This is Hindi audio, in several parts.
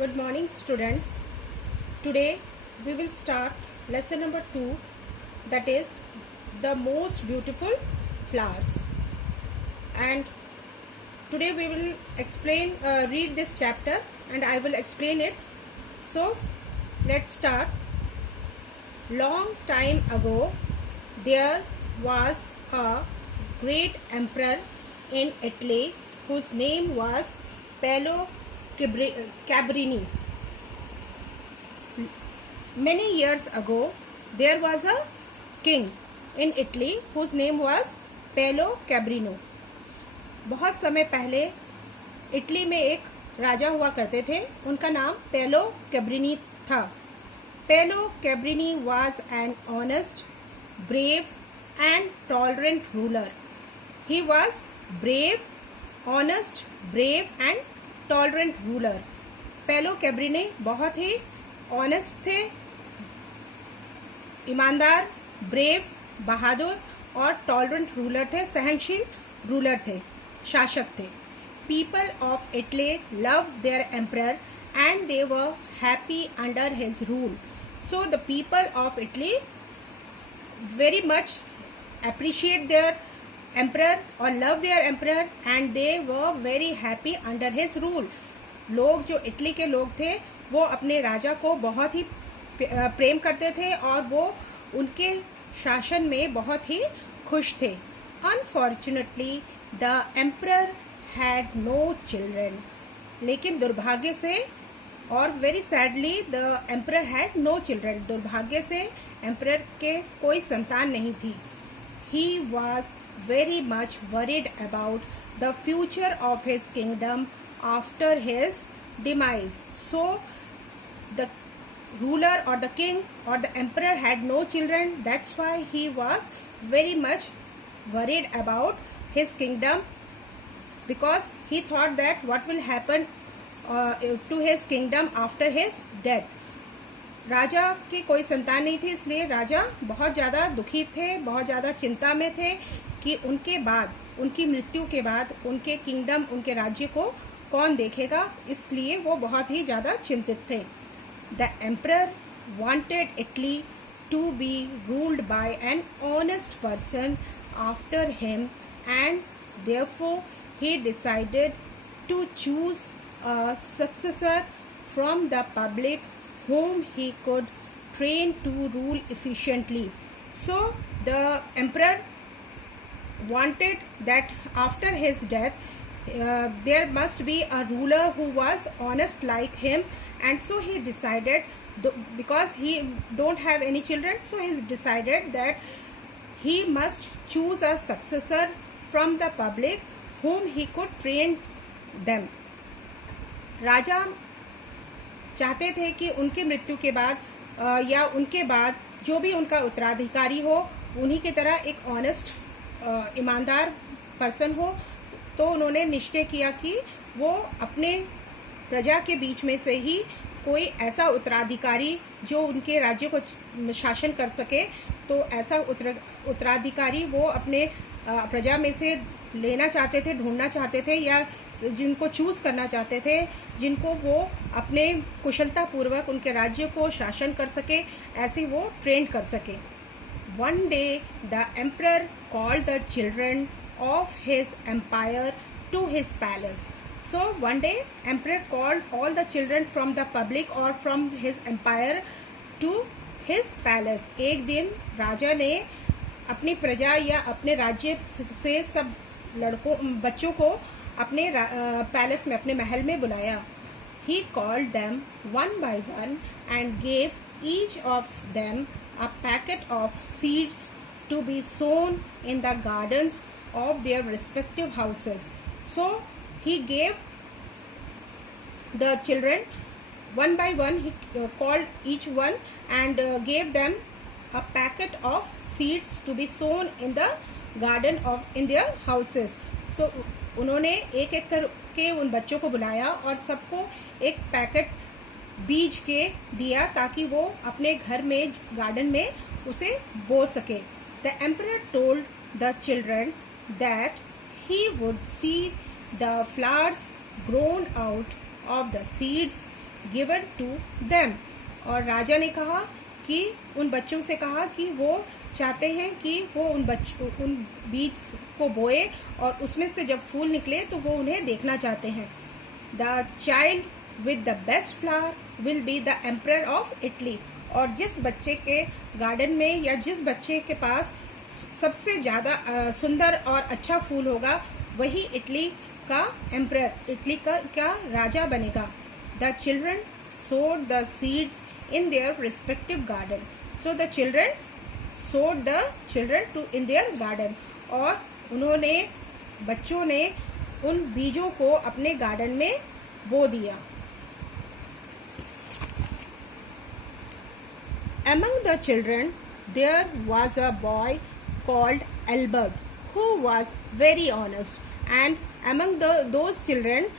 Good morning, students. Today we will start lesson number 2, that is the most beautiful flowers. And today we will read this chapter and I will explain it. So let's start. Long time ago, there was a great emperor in Italy whose name was Paolo Cabrini. Many years ago, there was a king in Italy whose name was Paolo Cabrino. बहुत समय पहले इटली में एक राजा हुआ करते थे, उनका नाम पेलो कैब्रिनी था. पेलो कैब्रिनी was an honest, brave and tolerant ruler. He was brave, honest, brave and tolerant ruler. पेलो कैब्रिने बहुत ही ऑनेस्ट थे, ईमानदार, ब्रेव, बहादुर और टॉलरेंट रूलर थे, सहनशील रूलर थे, शासक थे. People of Italy love their emperor and they were happy under his rule. So the people of Italy very much appreciate their emperor or love their emperor and they were very happy under his rule. लोग जो इटली के लोग थे वो अपने राजा को बहुत ही प्रेम करते थे और वो उनके शासन में बहुत ही खुश थे. Unfortunately, the emperor had no children. लेकिन दुर्भाग्य से और very sadly the emperor had no children. दुर्भाग्य से emperor के कोई संतान नहीं थी. He was very much worried about the future of his kingdom after his demise. So the ruler or the king or the emperor had no children. That's why he was very much worried about his kingdom, because he thought that what will happen to his kingdom after his death. राजा की कोई संतान नहीं थी, इसलिए राजा बहुत ज़्यादा दुखी थे, बहुत ज़्यादा चिंता में थे कि उनके बाद, उनकी मृत्यु के बाद उनके किंगडम, उनके राज्य को कौन देखेगा, इसलिए वो बहुत ही ज़्यादा चिंतित थे. The emperor wanted Italy to be ruled by an honest person after him and therefore he decided to choose a successor from the public whom he could train to rule efficiently. So the emperor wanted that after his death there must be a ruler who was honest like him, and so he decided, because he don't have any children, so he decided that he must choose a successor from the public whom he could train them. राजा चाहते थे कि उनके मृत्यु के बाद या उनके बाद जो भी उनका उत्तराधिकारी हो उन्हीं की तरह एक ऑनेस्ट, ईमानदार पर्सन हो. तो उन्होंने निश्चय किया कि वो अपने प्रजा के बीच में से ही कोई ऐसा उत्तराधिकारी जो उनके राज्य को शासन कर सके, तो ऐसा उत्तराधिकारी वो अपने प्रजा में से लेना चाहते थे, ढूंढना चाहते थे, या जिनको चूज करना चाहते थे, जिनको वो अपने कुशलता पूर्वक उनके राज्य को शासन कर सके, ऐसे वो ट्रेन कर सके. One day the emperor called the children of his empire to his palace. So one day emperor called all the children from the public और from his empire to his palace. एक दिन राजा ने अपनी प्रजा या अपने राज्य से सब बच्चों को अपने पैलेस में, अपने महल में बुलाया. He called them one by one and gave each of them a packet of seeds to be sown in the gardens of their respective houses. So he gave the children one by one, he called each one and gave them a packet of seeds to be sown in the garden of in their houses. So उन्होंने एक एक करके उन बच्चों को बुलाया और सबको एक पैकेट बीज के दिया ताकि वो अपने घर में, गार्डन में उसे बो सके. The emperor told the children that he would see the flowers grown out of the seeds given to them. और राजा ने कहा कि उन बच्चों से कहा कि वो चाहते हैं कि वो उन बीज को बोए और उसमें से जब फूल निकले तो वो उन्हें देखना चाहते हैं. The child with the best flower will be the emperor of Italy. और जिस बच्चे के गार्डन में या जिस बच्चे के पास सबसे ज़्यादा सुंदर और अच्छा फूल होगा वही इटली का एम्परर, इटली का राजा बनेगा. The children sowed the seeds in their respective garden. So the children sowed the children in their garden. और उन्होंने बच्चों ने उन बीजों को अपने गार्डन में बो दिया. Among the children there was a boy called Albert who was very honest. And among those children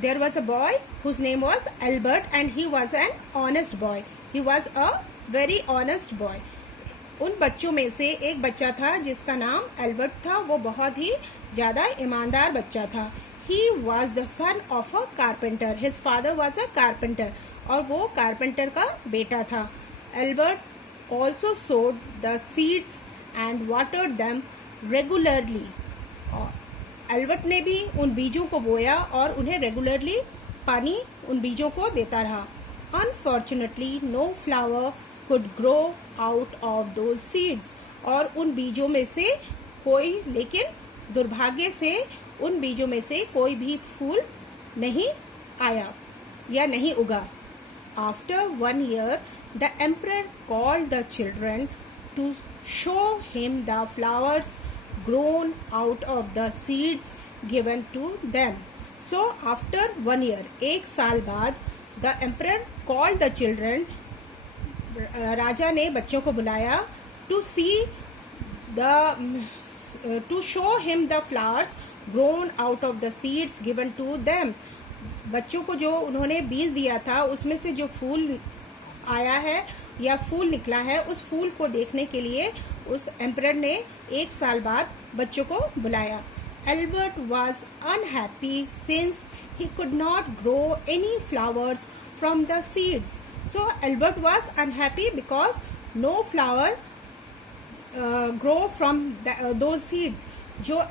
there was a boy whose name was Albert and he was an honest boy. He was a very honest boy. उन बच्चों में से एक बच्चा था जिसका नाम एल्बर्ट था. वो बहुत ही ज़्यादा ईमानदार बच्चा था. He was the son of a carpenter. His father was a carpenter. और वो कारपेंटर का बेटा था. Albert also sowed the seeds and watered them regularly. Albert ने भी उन बीजों को बोया और उन्हें रेगुलरली पानी उन बीजों को देता रहा. Unfortunately no flower could grow out of those seeds. और उन बीजों में से कोई, लेकिन दुर्भाग्य से उन बीजों में से कोई भी फूल नहीं आया या नहीं उगा. After 1 year the emperor called the children to show him the flowers grown out of the seeds given to them. So after 1 year, एक साल बाद, the emperor called the children. राजा ने बच्चों को बुलाया to show him the flowers grown out of the seeds given to them. बच्चों को जो उन्होंने बीज दिया था उसमें से जो फूल आया है या फूल निकला है उस फूल को देखने के लिए उस एम्परर ने एक साल बाद बच्चों को बुलाया. Albert was unhappy since he could not grow any flowers from the seeds. So Albert was unhappy because no flower grow from those seeds. जो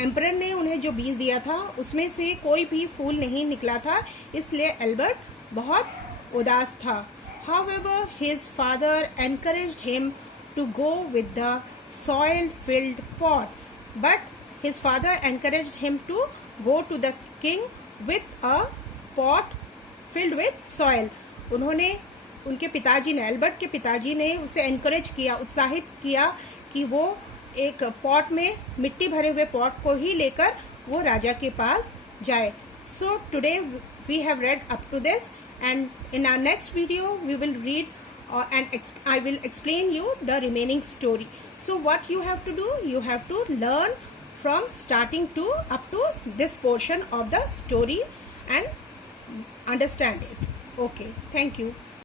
एम्परर ने उन्हें जो बीज दिया था उसमें से कोई भी फूल नहीं निकला था, इसलिए एल्बर्ट बहुत उदास था. However, his father encouraged him to go with the soil-filled pot. But his father encouraged him to go to the king with a pot filled with soil. उनके पिताजी ने, एल्बर्ट के पिताजी ने उसे एनकरेज किया, उत्साहित किया कि वो एक पॉट में, मिट्टी भरे हुए पॉट को ही लेकर वो राजा के पास जाए. So today we have read up to this. And in our next video we will read and I will explain you the remaining story. So what you have to do, you have to learn from starting to up to this portion of the story and understand it. Okay, thank you.